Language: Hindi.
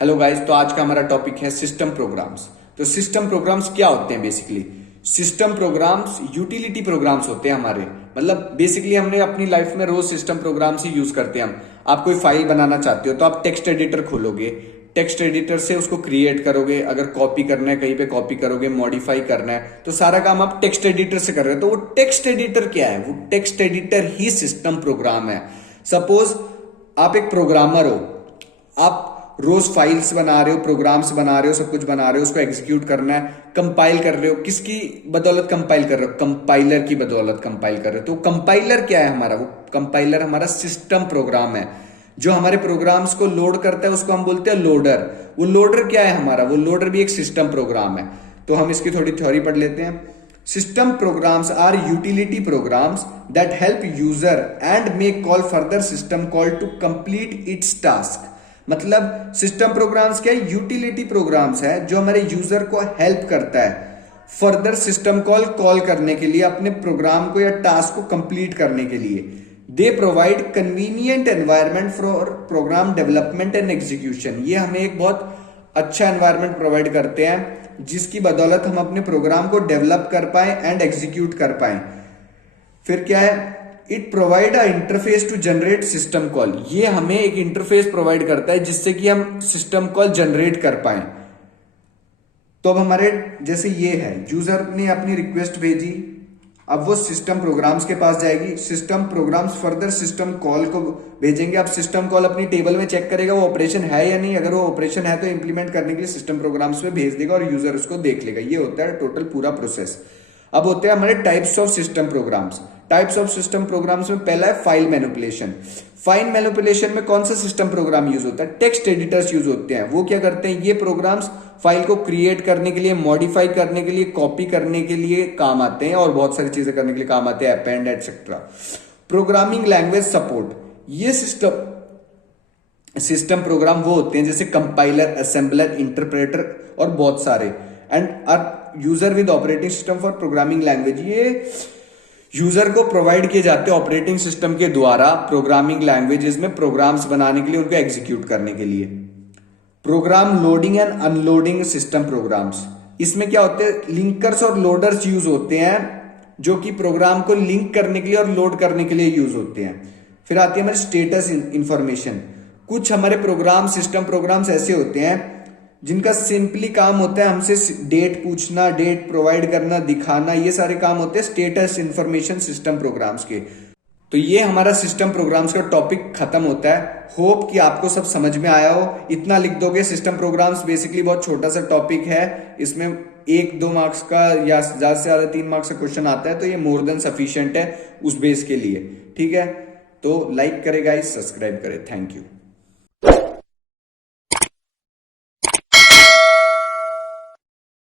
हेलो गाइस, तो आज का हमारा टॉपिक है सिस्टम प्रोग्राम्स। तो सिस्टम प्रोग्राम्स क्या होते हैं? Basically system programs utility programs होते हैं हमारे। मतलब बेसिकली हमने अपनी लाइफ में रोज सिस्टम प्रोग्राम्स ही यूज करते हैं। हम आप कोई फाइल बनाना चाहते हो तो आप टेक्स्ट एडिटर खोलोगे, टेक्स्ट एडिटर से उसको क्रिएट करोगे, अगर कॉपी करना है कहीं पे कॉपी करोगे, मॉडिफाई करना है तो सारा काम आप टेक्स्ट एडिटर से कर रहे हो। तो वो टेक्स्ट एडिटर क्या है? वो टेक्स्ट एडिटर ही सिस्टम प्रोग्राम है। सपोज आप एक प्रोग्रामर हो, आप रोज फाइल्स बना रहे हो, प्रोग्राम्स बना रहे हो, सब कुछ बना रहे हो, उसको एग्जीक्यूट करना है, कंपाइल कर रहे हो। किसकी बदौलत कंपाइल कर रहे हो? कंपाइलर की बदौलत कंपाइल कर रहे हो। तो कंपाइलर क्या है हमारा? वो कंपाइलर हमारा सिस्टम प्रोग्राम है जो हमारे प्रोग्राम्स को लोड करता है, उसको हम बोलते हैं लोडर। वो लोडर क्या है हमारा? वो लोडर भी एक सिस्टम प्रोग्राम है। तो हम इसकी थोड़ी थ्योरी पढ़ लेते हैं। System programs are utility programs that help user and make call further system call to complete its task. मतलब सिस्टम प्रोग्राम्स क्या है? यूटिलिटी प्रोग्राम्स है जो हमारे यूजर को हेल्प करता है फर्दर सिस्टम कॉल करने के लिए, अपने प्रोग्राम को या टास्क को कंप्लीट करने के लिए। They provide convenient environment for program development and execution. ये हमें एक बहुत अच्छा एनवायरनमेंट प्रोवाइड करते हैं जिसकी बदौलत हम अपने प्रोग्राम को डेवलप कर पाए एंड एग्जीक्यूट कर पाए। फिर क्या है? It provide a interface to generate system call. ये हमें एक इंटरफेस प्रोवाइड करता है जिससे कि हम सिस्टम कॉल जनरेट कर पाए। तो अब हमारे जैसे ये है, यूजर ने अपनी रिक्वेस्ट भेजी, अब वो सिस्टम प्रोग्राम्स के पास जाएगी, system programs further system call को भेजेंगे। अब सिस्टम कॉल अपनी टेबल में चेक करेगा वो ऑपरेशन है या नहीं। अगर वो ऑपरेशन है तो इंप्लीमेंट करने के लिए सिस्टम प्रोग्राम्स में भेज देगा और यूजर उसको देख लेगा। ये होता है टोटल पूरा प्रोसेस। अब होते हैं हमारे types of system programs. Types of system programs में पहला है फाइल मैनिपुलेशन। फाइल मैनिपुलेशन में कौन सा सिस्टम प्रोग्राम यूज होता है? टेक्स्ट एडिटर्स यूज होते हैं। वो क्या करते हैं? ये प्रोग्राम्स फाइल को क्रिएट करने के लिए, मॉडिफाई करने के लिए, कॉपी करने के लिए काम आते हैं और बहुत सारी चीजें करने के लिए काम आते हैं, append etcetera. Programming language support. ये सिस्टम प्रोग्राम वो होते हैं जैसे कंपाइलर, असेंबलर, इंटरप्रेटर और बहुत सारे। And are user with operating system for programming language. ये यूजर को प्रोवाइड किए जाते हैं ऑपरेटिंग सिस्टम के द्वारा प्रोग्रामिंग लैंग्वेजेस में प्रोग्राम्स बनाने के लिए, उनको एग्जीक्यूट करने के लिए। Program loading and unloading system programs. इसमें क्या होते हैं? लिंकर्स और लोडर्स यूज होते हैं जो कि प्रोग्राम को लिंक करने के लिए और लोड करने के लिए यूज होते हैं। फिर आती है हमारी स्टेटस इंफॉर्मेशन। कुछ हमारे प्रोग्राम, सिस्टम प्रोग्राम्स ऐसे होते हैं जिनका सिंपली काम होता है हमसे डेट पूछना, डेट प्रोवाइड करना, दिखाना। ये सारे काम होते हैं स्टेटस इंफॉर्मेशन सिस्टम प्रोग्राम्स के। तो ये हमारा सिस्टम प्रोग्राम्स का टॉपिक खत्म होता है। होप कि आपको सब समझ में आया हो। इतना लिख दोगे। सिस्टम प्रोग्राम्स बेसिकली बहुत छोटा सा टॉपिक है, इसमें 1-2 मार्क्स का या ज्यादा से ज्यादा 3 मार्क्स का क्वेश्चन आता है, तो ये मोर देन सफिशिएंट है उस बेस के लिए। ठीक है, तो लाइक करें गाइस, सब्सक्राइब करें। Thank you.